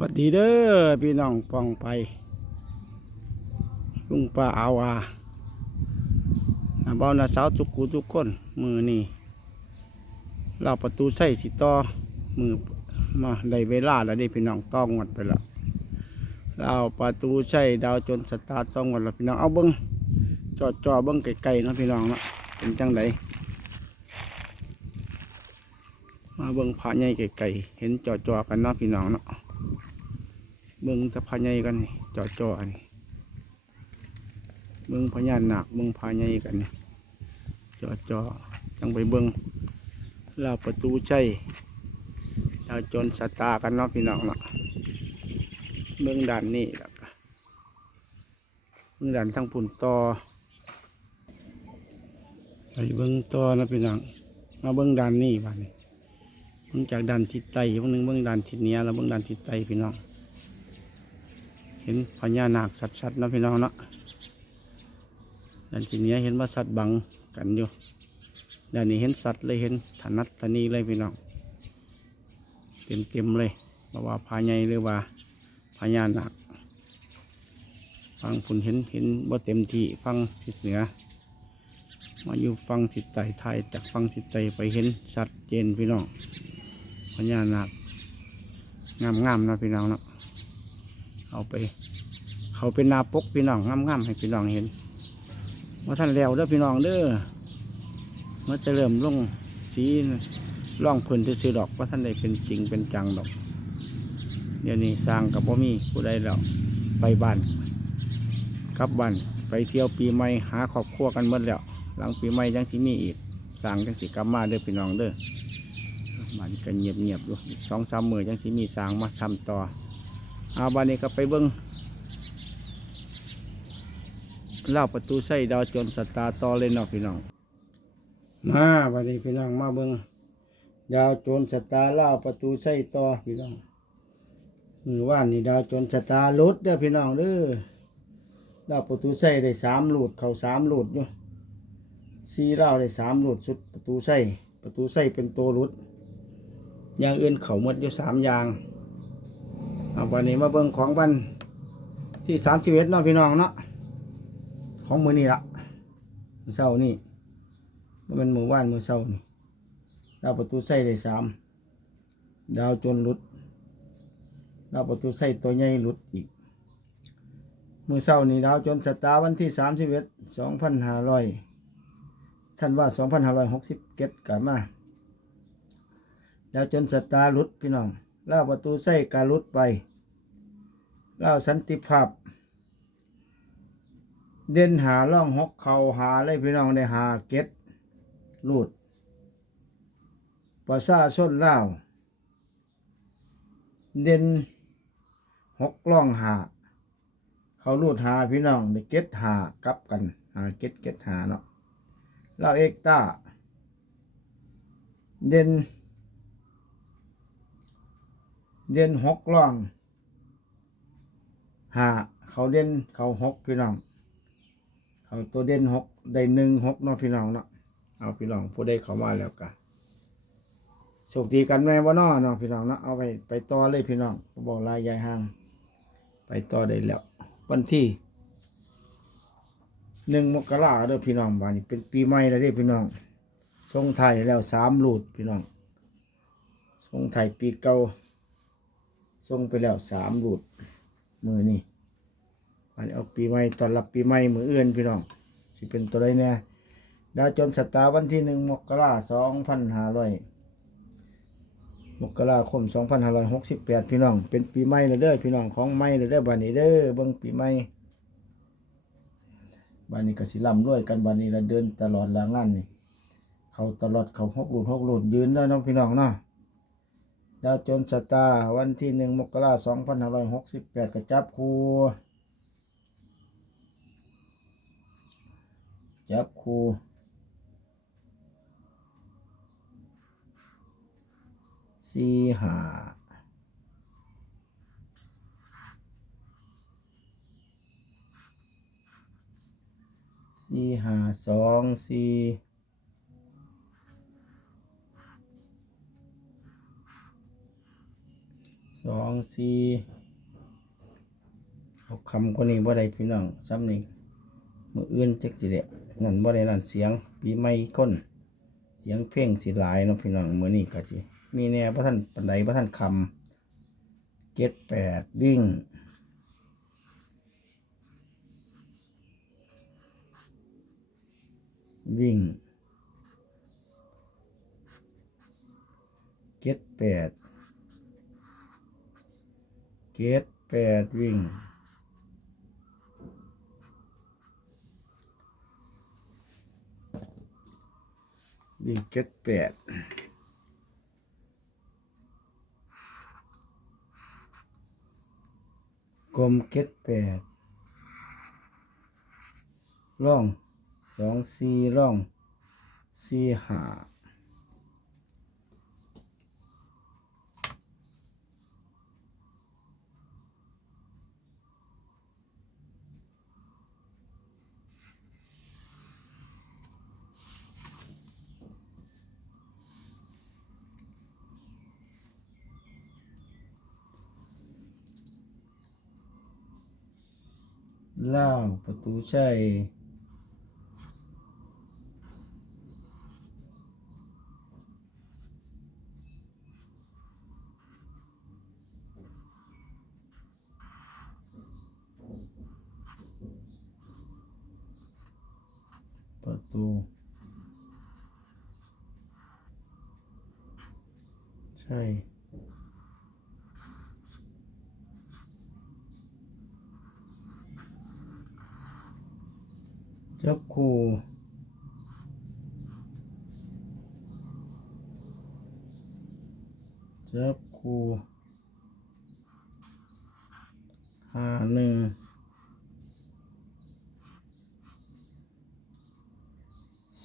วัสดีเด้อพี่น้องปองไป ลุงป้าอาวานาเบานาสาวทุกกูทุกคน มือนี่เราประตูใส่สิต่อมือมาได้เวลาแล้วนี่พี่น้องต้องหมดไปล้วเราประตูใส่ดาวจนสตาร์ต้องหมดแล้วพี่น้องเอาเบิ้งจอดจอเบิ้งไกลๆนะพี่น้องเนาะเป็นจังไดมาเบิ้งผาใหญ่ไกลๆเห็นจอจอกันเนาะพี่น้องเนาะ เบิ่งสะพานใหญ่กันนี่จอจอๆนี่เบิ่งพญานาคเบิ่งพาใหญ่กันจอจอๆจังไปเบิ่งลาประตูใจดาวจนสตาร์กันเนาะพี่น้องเนาะเบิ่งด่านนี้แล้วก็เบิ่งด่านทั้งปุ่นต่อไปเบิ่งต่อนะพี่น้องมาเบิ่งด่านนี้บ้านนี้เบิ่งจากด่านทิศใต้เบิ่งหนึงเบิ่งด่านทิศเหนือแล้วเบิ่งด่านทิศใต้พี่น้อง เห็นพญานาคสัดๆนะพี่น้องเนาะด้านทีนี้เห็นว่าสัตว์บังกันอยู่ด้านนี้เห็นสัตว์เลยเห็นถนัดตะนีเลยพี่น้อง เต็มเต็มเลยบ่ว่าพญาใหรือว่าพญานาคฟังผุนเห็นเห็นว่าเต็มที่ฟังทิศเหนือ มาอยู่ฟังทิศใต้ไทยจากฟังทิศใต้ไปเห็นสัตว์เจนพี่น้องพญานาคงามๆนะพี่น้องเนาะ เอาไป เขาเป็นนาปกพี่น้องงามๆให้พี่น้องเห็นว่าท่านแล้วเด้อพี่น้องเด้อมันจะเริ่มลงสีร่องพื้นที่ซื้อดอกว่าท่านได้เป็นจริงเป็นจังดอกเดี๋ยวนี้สร้างกับบ่อมีผู้ใดแล้วไปบ้านกลับบ้านไปเที่ยวปีใหม่หาครอบครัวกันหมดแล้ว หลังปีใหม่ยังสิมีอีกสร้างจังสิกลับมาเด้อพี่น้องเด้อบ้านก็เงียบเงียบๆอยู่สองสามมือจังสิมีสร้างมาทำต่อ เอาบานนี้ก็ไปเบิ้งเล่าประตูใส่ดาวจนสตาร์ต่อเลยเนาะพี่น้อง มาบานนี้พี่น้องมาเบิ้งดาวโจนสตาร์เล่าประตูใส่ต่อพี่น้องมือว่านนี่ดาวโจนสตาร์ลดเด้อพี่น้องเด้อเล่าประตูใส่ได้สามหลุดเขาสามหลุดอยู่สี่เล่าได้สามหลุดสุดประตูใส่ประตูใส่เป็นตัวลุดอย่างอื่นเขาหมดอยู่สามอย่าง เอาวันนี้มาเบิ่งของวันที่สามสิบเอ็ดเนาะพี่น้องเนาะของมือนี่ละมือเศร้านี่มันเป็นมือว่านมือเศร้านี่ดาวประตูใส่ได้สามดาวจนหลุดดาวประตูใส่ตัวใหญ่หลุดอีก มือเศร้านี่ดาวจนสตาร์วันที่สามสิบเอ็ดสองพันห้าร้อยท่านว่าสองพันห้าร้อยหกสิบเก็ดกลับมาดาวจนสตาร์หลุดพี่น้อง ล่าประตูใส่การลุดไปล่าสันติภาพ เด่นหาล่องหกเขาหาเลยพี่น้องได้หาเก็ตลูดประชาชนเล่าเด่นหกล่องหา เขาลูดหาพี่น้องได้เก็ตหากลับกันหาเก็ตเก็ตหาเนาะเล่าเอกตาเด่น เด่นหกล่องหาเขาเด่นเขาหกพี่น้อง เขาตัวเด่นหกได้หนึ่งหกเนาะพี่น้องเนาะเอาพี่น้องผู้ได้เขามาแล้วกันโชคดีกันแม่บ่เนาะเนาะพี่น้องเนาะเอาไปไปต่อเลยพี่น้องบอกลายยายห่าง ไปต่อได้แล้ว วันที่หนึ่งมกราเด้อพี่น้องบ้านนี้เป็นปีใหม่แล้วเด้อพี่น้องทรงไทยแล้วสามลูดพี่น้องทรงไทยปีเก่า ส่งไปแล้วสามรูดมือนี่อันนี้เอาปีใหม่ตอนรับปีใหม่มือเอื่นพี่น้องสิเป็นตัวใดเนี่ยดาวจนสตาร์วันที่หนึ่งมกราสองพันห้าร้อยมกราคมสองพันห้าร้อยหกสิบแปดพี่น้อง เป็นปีใหม่เลยเด้อพี่น้องของใหม่เลยเด้อบันนี้เด้อเบิ่งปีใหม่บันนี้ก็สิลำด้วยกันบันนี้เราเดินตลอดลางงานนี่เขาตลอดเขาหกหลุดหกหลุดยืนได้น้องพี่น้องเนาะ ดาวจนสตาร์วันที่หนึ่งมกราสองพันห้าร้อยหกสิบแปดกระจับครูจับครูสี่หาสี่หาสองสี่ สองสี่เอาคำคนนี้บ่ได้พี่น้องซ้ำนี่มืออื่นจักสิเดะนั่นบ่ได้นั่นเสียงปีใหม่คนเสียงเพลงสิหลายเนาะพี่น้องมือนี้ก็สิมีแน่บ่ทันปานใดบ่ทันคำเจ็ดแปดวิ่งวิ่งเจ็ดแปด เจ็ดแปดวิ่งวิ่งเจ็ดแปดกลมเจ็ดแปดร่องสองสี่ร่องสี่หา ล่าวประตูชั ยประตูใช่จับคู่จับคูหาหนึ่ง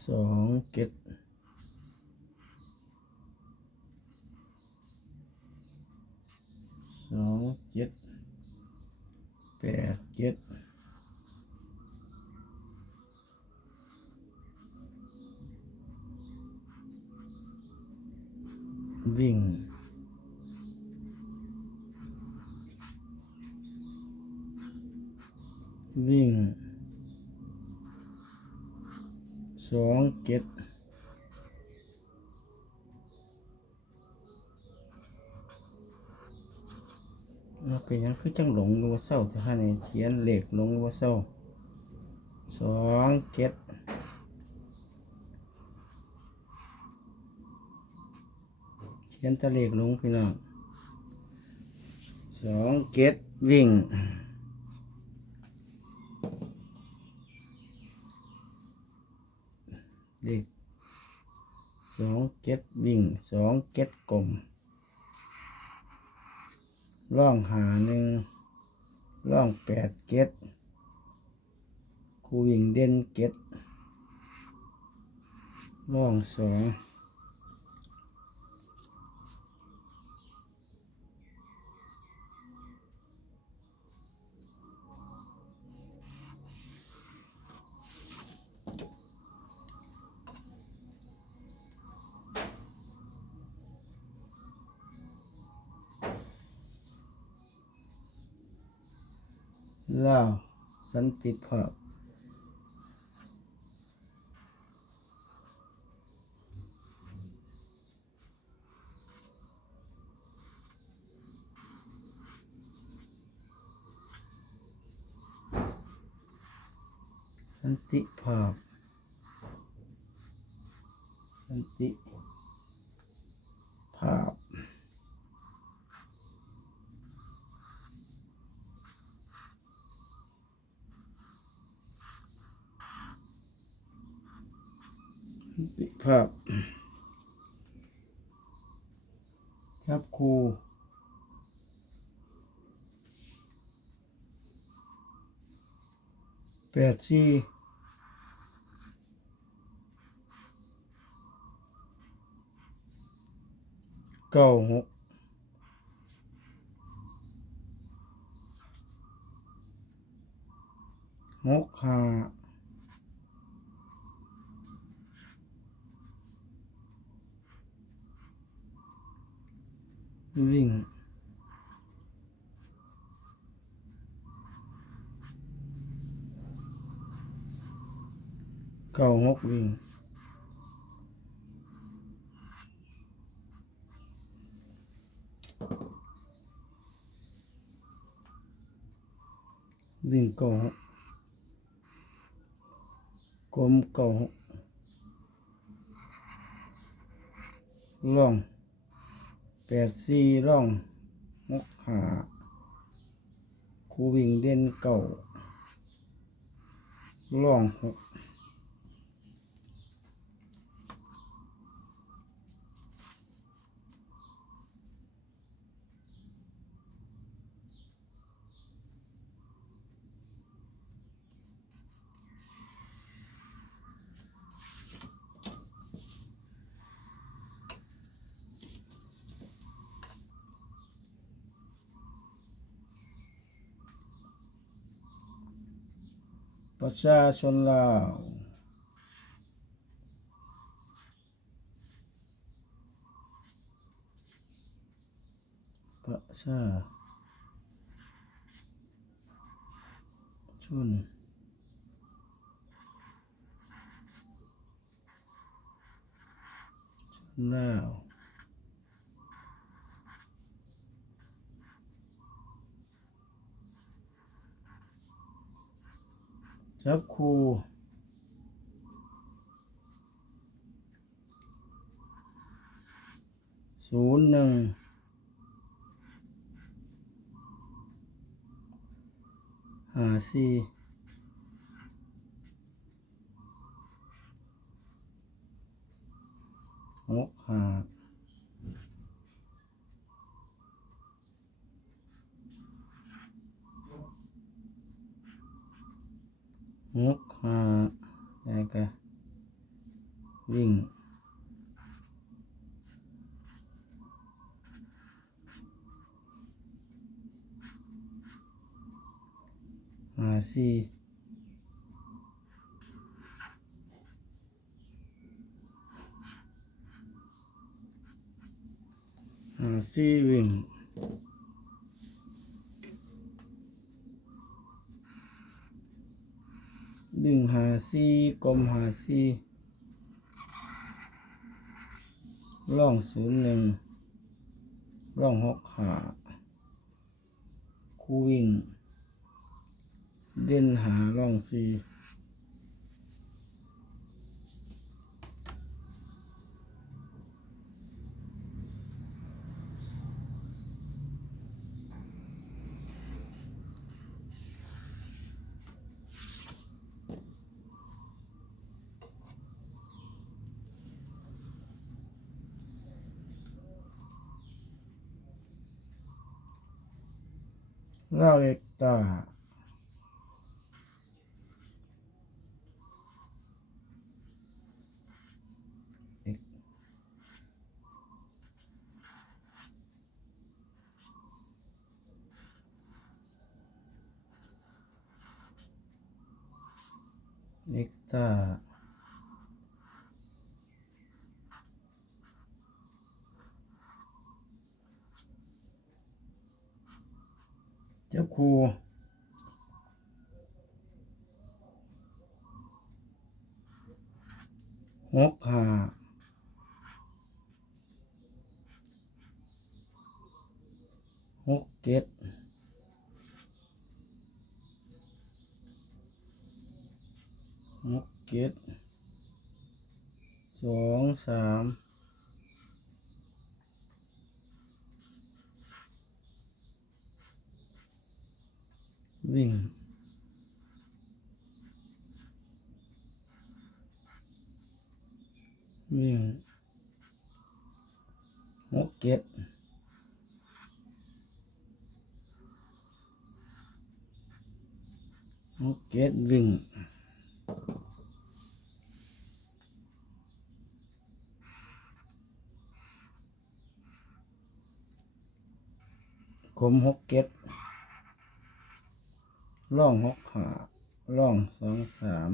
สองเก็ดสองเจ็ดแปดเจ็ด วิ่ง วิ่งสองเจ็ดเราเป็นยังคือจังหลงอยู่ว่าเศร้าแต่ฮะนี่เขียนเหลขหลงอยู่ว่าเศร้าสองเจ็ด ขียนตะเลขลงพี่น้องสองเจ็ดวิ่งเด็กสองเก็ดวิ่งสองเก็ดกลมร่องหาหนึ่งร่องแปดเก็ดคูวิ่งเด่นเก็ดร่องสอง ลาวสันติภาพสันติภาพสันติภาพ ติภาพ จับครูแวิ่งเก้าหกวิ่งวิ่งเก้าหกกลมเก้าหกลอง แปดสี่ร่องหกหาครูวิ่งเด่นเก่าล่องหก ประชาชนลาวประชาชนลาว จับครูศูนย์หนึ่งห้าสี่หกห้า หกห้าแล้วก็วิ่งห้าสี่ห้าสี่วิ่ง ดึงหาซีกลมหาซีร่องศูนย์หนึ่งร่องหกหาคู่วิ่ง เด่นหาร่องซี เล่าเอกตา เอกตาเจ้า ครูหกห้าหกเจ็ดหกเจ็ดสองสาม วิ่ง วิ่งหกเจ็ดหกเจ็ดวิ่งคมหกเจ็ด ล่องหกหาล่องสองสาม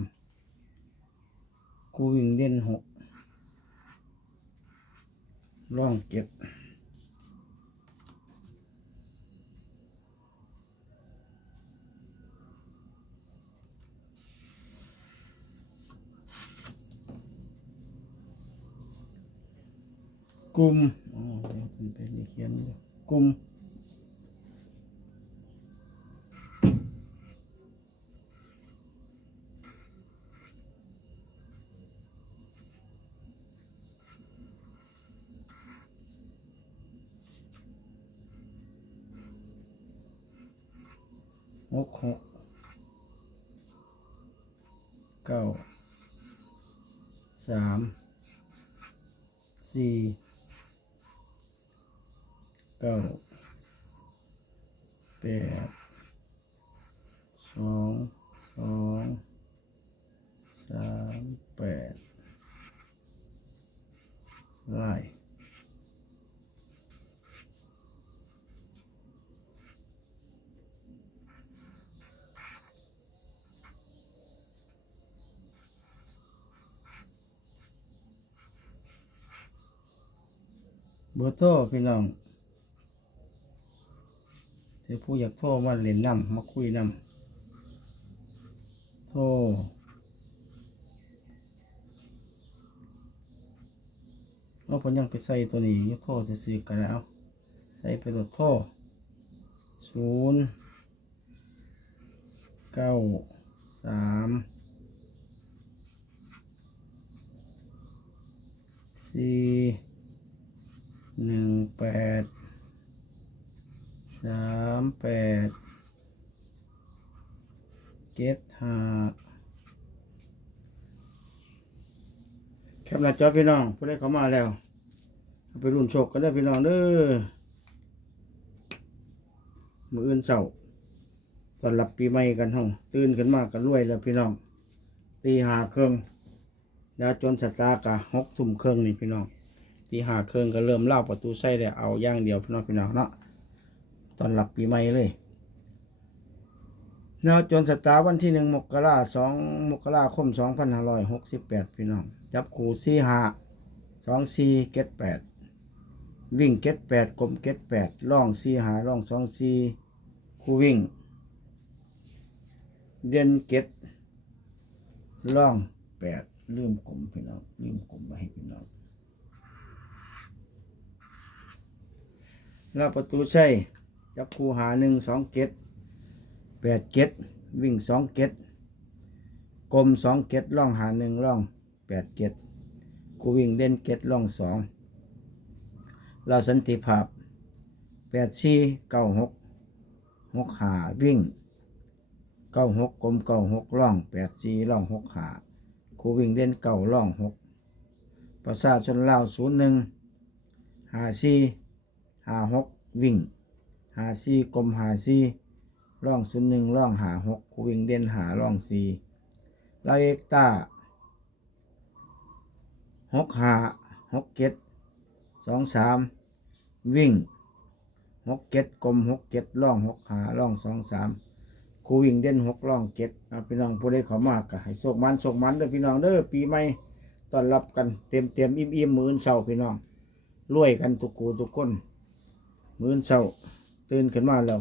กูวิ่งเด่นหกล่องเจ็ดกลุ่มอ๋อเป็นเป็นเขียนกลุ่ม ปดสองสองสามแปดไล่เบอร์โทรพี่น้อง ถ้าผู้อยากโทรมาเล่นน้ำมาคุยน้ำโทรเอาผมยังไปใส่ตัวนี้อยังโทรจะซื้อกันแล้วใส่ไปรถโทรศูนย์เก้าสามสี่หนึ่งแปด สามแปดเจ็ดห้าแคปหน้าจอพี่น้องผู้ได้เข้ามาแล้ว ไปรุ่นโชคกันได้พี่น้องเด้อมืออื่นเสาตอนรับปีใหม่กันห้องตื่นขึ้นมากกันรวยแล้วพี่น้อง ตีหาเครื่องดาวจนสตาร์กะหกทุ่มเครื่องนี่พี่น้องตีหาเครื่องก็เริ่มเล่าประตูใส่ได้เอาอย่างเดียวพี่น้องพี่น้องเนาะ ตอนรับปีใหม่เลยแนวจนสตาร์วันที่หนึ่งมกราสองมกราคมสองพันห้าร้อยหกสิบแปดพี่น้อง จับคู่สี่หาสองสี่เก็ดแปดวิ่งเก็ดแปดกลมเก็ดแปดล่องสี่หาล่องสองสี่คู่วิ่ง เด่นเก็ดล่องแปดลืมกลมพี่น้องลืมกลมไปให้พี่น้องแล้วประตูใช่ จับคูหาหนึ่งสองเกตแปดเกตวิ่งสองเกตกลมสองเกตล่องหาหนึ่งล่องแปดเกตกูวิ่งเด่นเกตล่องสองเราสันติภาพแปดสี่เก้าหกหกหาวิ่งเก้าหกกลมเก้าหกล่องแปดสี่ล่องหกหากูวิ่งเด่นเก้าล่องหกประชาชนลาวศูนย์หนึ่งหาสี่หาหกวิ่ง หาสี่กลมหาสี่ร่องศูนย์หนึ่งร่องหาหกกูวิ่งเด่นหาร่องสี่ลาเอกตาหกหาหกเจ็ดสองสามวิ่งหกเจ็ดกลมหกเจ็ดร่องหกหาร่องสองสามคูวิ่งเด่นหกร่องเจ็ดพี่น้องผู้ใดขอมากก็ให้โชคมันโชคมันเด้อพี่น้องเด้อปีใหม่ต้อนรับกันเต็มเต็มอิ่มอิ่มมืออนเสาพี่น้องรวยกันทุกกูทุกคน มื้อเช้า ตื่นขึ้นมาแล้ว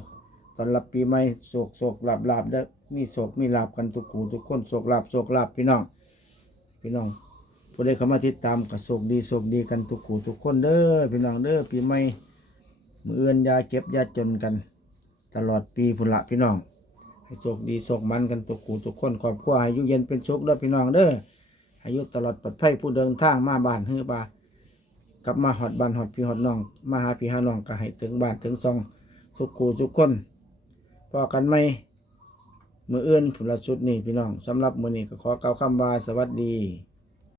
ตอนรับปีใหม่โศกโศกลาบหลาบได้อมีโศกมีหลาบกันทุกคู่ทุกคนโศกลาบโศกลาบพี่น้อง พี่น้องผู้ใดเข้ามาติดตามก็โศกดีโศกดีกันทุกคู่ทุกคนเด้อพี่น้องเด้อปีใหม่มือเอื้อนยาเก็บยาจนกัน ตลอดปีพุ่นละพี่น้องให้โศกดีโศกมันกันทุกคู่ทุกคนครอบครัวอายุเย็นเป็นสุขเด้อพี่น้องเด้ออายุตลอดปลอดภัยผู้เดินทางมาบ้านเฮือบากลับมาหอดบ้านหอดพี่หอดน้อง มาหาพี่หาน้องก็ให้ถึงบ้านถึงซอง สุขูสุขคนพอกันไหมมือเอื้อนผุละชุดนี่พี่น้องสำหรับมือนี้ก็ขอกล่าวคำว่าสวัสดี